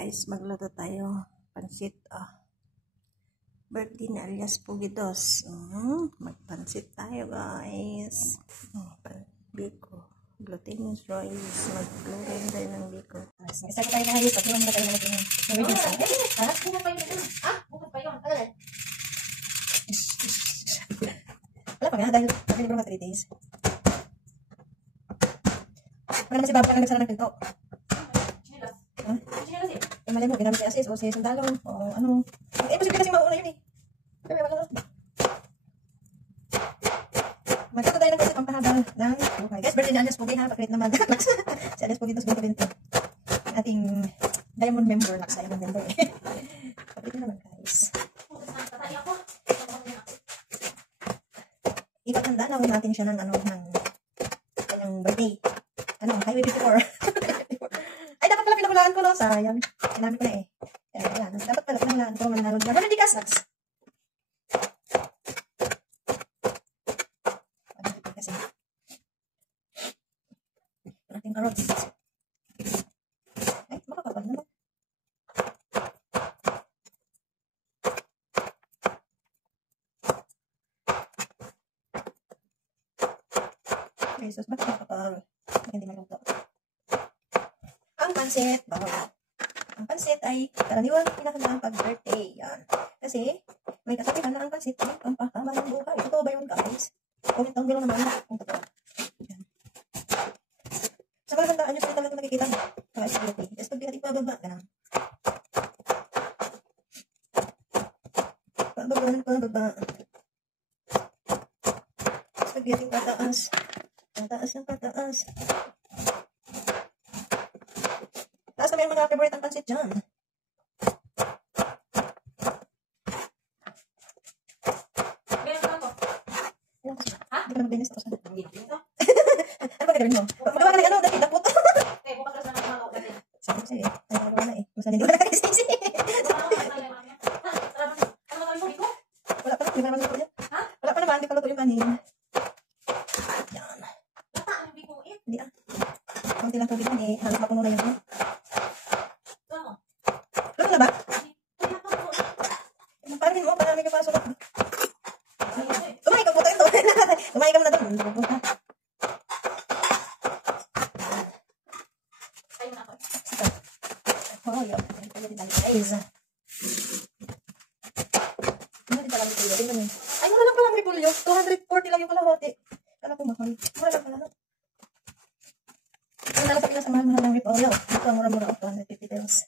Guys, magluto tayo pansit. Birthday na alias Pugidos. Magpansit tayo, guys. Biko. Glutinous rice. Magluto tayo ng biko. Isa tayo guys. Pag naman na tayo natin yung ingredients. Bukan pa yun. Bukan pa yun. Wala pa nga. Dahil nag-libro ka 3 days. Wala naman si Baba na nagsara ng pinto. Malay mo, ginamit si Asis o si Sundalong o ano. Posible kasi mauna yun eh. Pero wala. Magkata tayo ng kasi pampahaba ng buhay. Guys, birthday ni Alias Pugi ha. Pakrit naman. Si Alias Pugi, 2020. Ating diamond member. Naka-diamond member eh. Pakrit naman guys. Ipatanda na natin siya ng ano, ng kanyang birthday. Highway 54. Ay, dapat pala pinahulaan ko no. Sayang. Sinabi ko na eh. Ayan. Dapat pala pinahulaan ko. Manarod na. Hindi kasaks. Kasi. Ating carrots. Ay, makakapal naman. Okay, so bakit makakapal? Hindi maluto. Ang pansit, bawal. Ang pansit ay karaniwang pinakalaan pag birthday. Yan. Kasi, may kasabihan na ang pansit ay pampahaba ng buhay. Totoo ba yun, guys? Comment down below naman kung totoo. Yan. Sa mga handaan nyo, talaga nakikita mo. Kahit sa birthday. Tapos pag binating pababa, ganun. Pababa ng pababa. Tapos pag binating pataas. Pataas ng pataas. Taas kami ang mga favorite ang pansit dyan. Meron ka ako? Ha? Hindi ka na mag-linis tapos ano? Ano ba gagawin mo? Magawa ka ng ano, dati dapot. Eh, bukas ka na mga natin. Sabi ko sa'yo eh. Ay, magawa na eh. Kung saan hindi ko nakakasisi. Wala pa naman luto yan. Wala pa naman, hindi pa luto yung kanin. Yan. Hindi ah. Kunti lang tubig yan eh. Halos mapuno na yun. Luto na ba? Paano mo? Paano may kapasok ako? Kumain ka po tayo ito. Kumain ka muna doon. Oh, yun. Guys. Ay, mura lang pala ang repulyo. 240 lang yung kalahati. Kala ko mahal. Mura lang pala. Ang nalasak na sa mahal-mahal ng repulyo. Ito ang mura-mura of 250 pesos.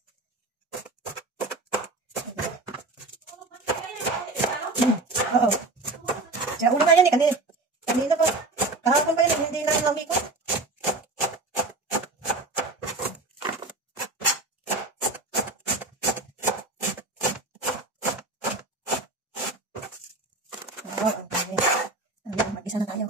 Oo. Kaya ulo na yan eh. Kanina pa. Kahapon pa yun. Hindi na yung lami ko. Oo. Okay. Mag-isa na tayo.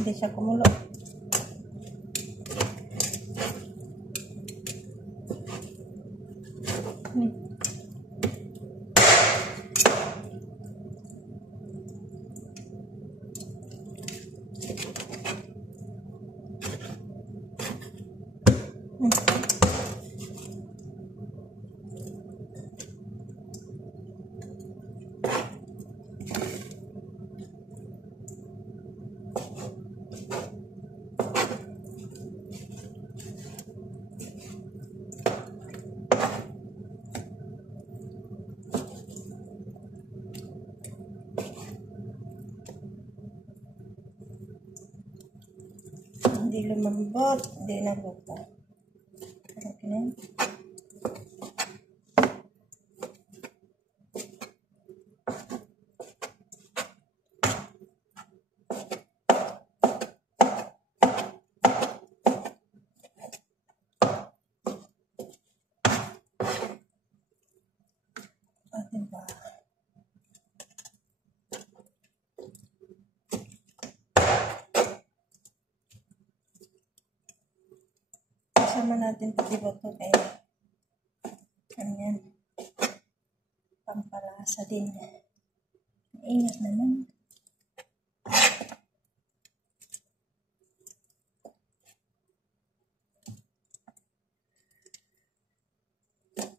Hindi siya kumulo. Hindi lumambot, hindi naluto. Okay. Diba? naman natin ito diboto kaya ano yan, pampalasa din. Ingat naman.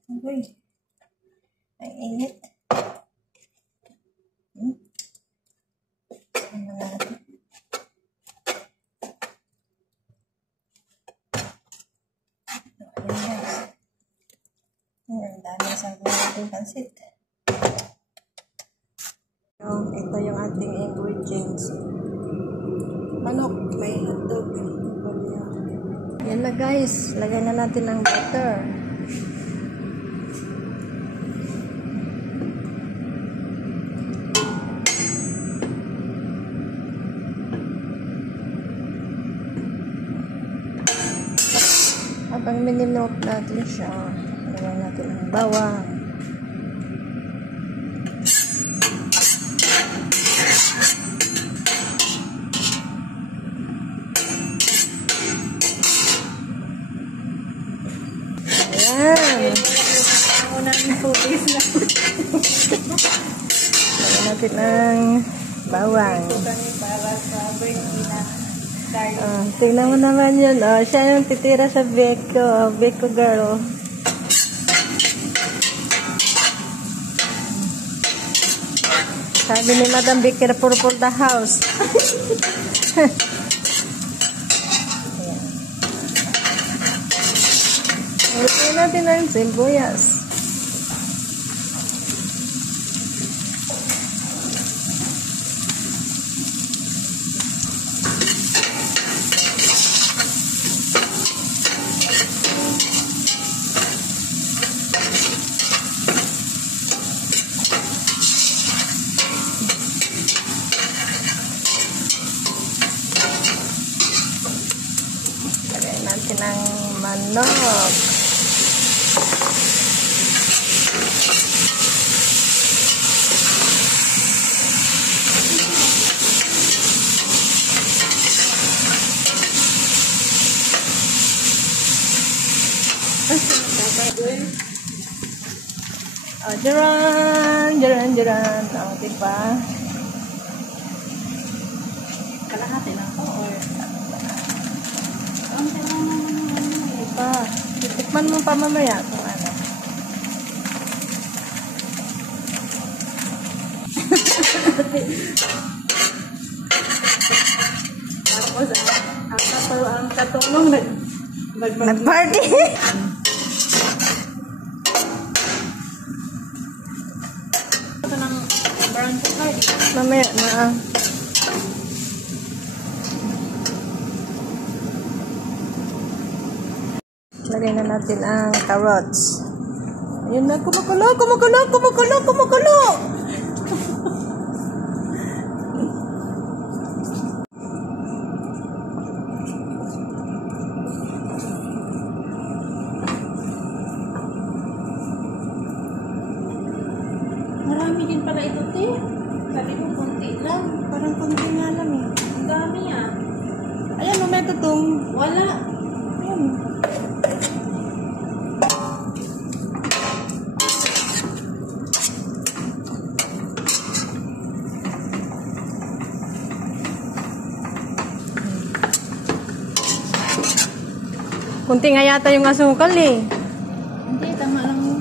Uy, ay init. Ano natin? Ayan guys. Ang dami sa ating pansit. Ito yung ating ingredients. Manok, may hotdog. Yan na guys, lagay na natin ang butter. Habang mininote natin siya, lagyan natin ang bawang. Ayan. Lagyan natin ang bawang. Tingnan mo naman yun. Siya yung titira sa Beko. Beko girl. Sabi ni Madam, be careful for the house. Lagyan natin ang sibuyas. Lagyan natin ang manok. Jaran. Diba? Kalahati lang po or Diba? Titikman mo pa mamaya kung ano. tapos ang katulong Nag-party! ito ng brown sugar. Mamaya na. Lagay na natin ang carrots. Ayun na, kumukulo! Marami din pala ito, te. Sabi mo, konti lang. Parang konti nga lang eh. Ang dami ah. Ayan, mamaya tutong. Wala. Ayan. Kunti nga yata yung asukal eh. Hindi, tama lang yun.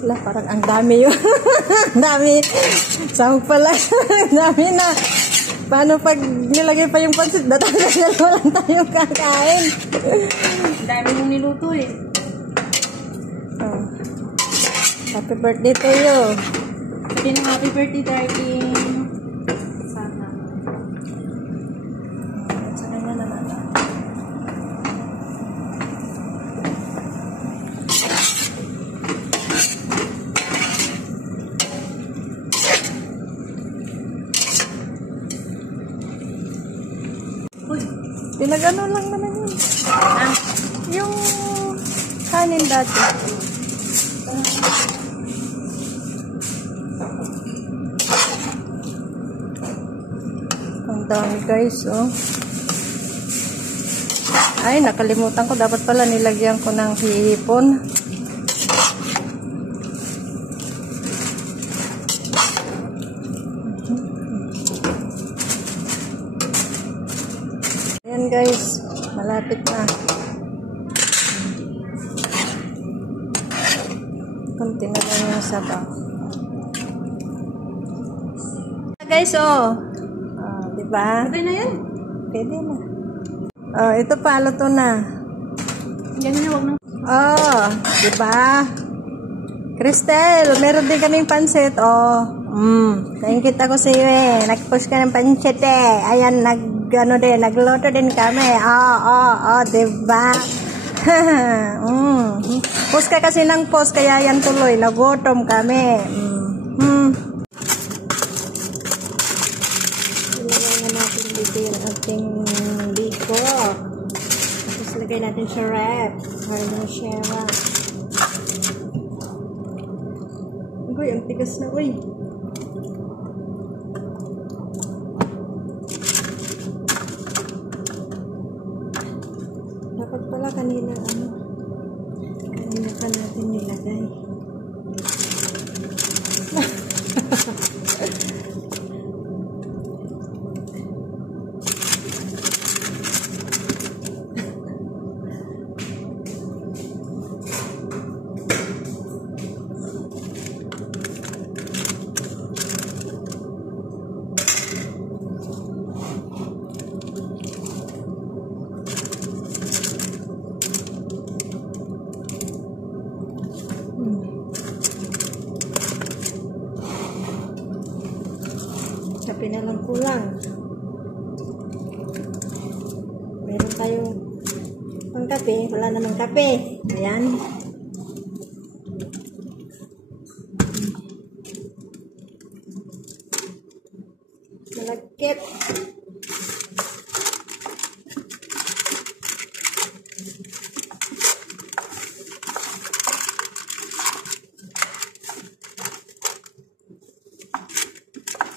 Wala, parang ang dami yun. Ang dami. Sahog pala. Ang dami na. Paano pag nilagay pa yung pansit? Datagal lang tayong kakain. Ang dami mong niluto eh. Oh. Happy birthday to you. Sabi ng happy birthday, darling. Sana. Sa kanya naman. Pinagano lang naman yun. Ah, Yung kanin dati. Ang dami guys, oh. Ay, nakalimutan ko. Dapat pala nilagyan ko ng hipon. Ayan guys, malapit na. Kunti na lang yung sabaw. Guys, oh. Diba? Pwede na yan. Pwede na. Oh, ito pa, luto na. Yan na, wag na. Oh, diba? Cristel, meron din kaming pansit, oh. Nakikita ko sa iyo eh. Nag-push ka ng pansit eh. Ayan, nagluto din kami. Oh, diba? Post ka kasi ng post, kaya yan tuloy. Nagutom kami. Ilagay na natin dito yung ating biko. Tapos lagay natin sa wrap. Para na siya. Uy, ang tigas na, uy. Dapat pala kanina pa natin nilagay. Kape na lang kulang. Meron tayong pangkape. Wala namang kape. Ayan. Malagkit.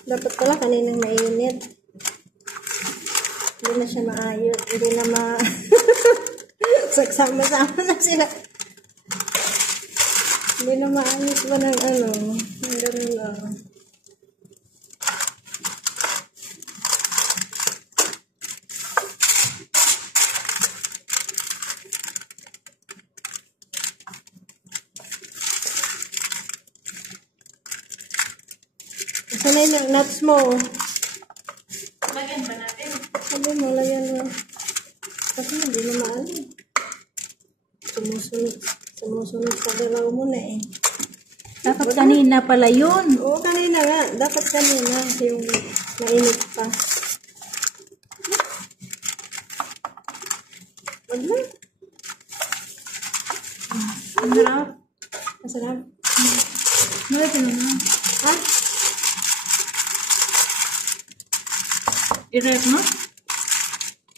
Dapat pala kaninang mainit. Hindi na siya maayos. Hindi na sagsama-sama na sila. Hindi na maayos ba ng ng ganun lang. Sanay ng nuts mo. Lagyan ba natin? Sabi mo, lagyan mo. Kasi hindi na maalam. Sumusunod sa galaw mo na eh. Dapat kanina pala yun. Oo, kanina nga. Dapat kanina yung mainit pa. Wag na. Ang harap. Masarap. Malapit na na. Ha? I-rep mo?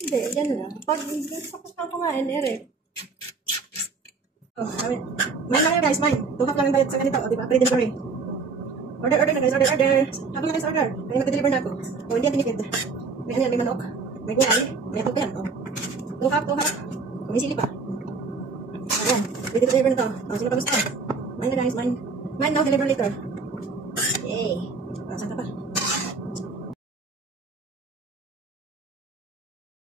Hindi, dyan lang. Pag tapos kang kumain, Eric. Oh, kami. Mine lang yun guys, mine. Tuhap lang yung bayad sa ganito. O, diba? Pre-delivery. Order na guys, order. Habang na guys, order. Kaya mag-deliver na ako. O, hindi yan tinipid. May ano yan, may manok. May gulay. May atog yan. O. Tuhap. Kung may sili pa. Ayan. Pre-deliver na to. O, sino pa gusto? Mine na guys, mine. Mine now, deliver later. Yay. O, saan ka pa?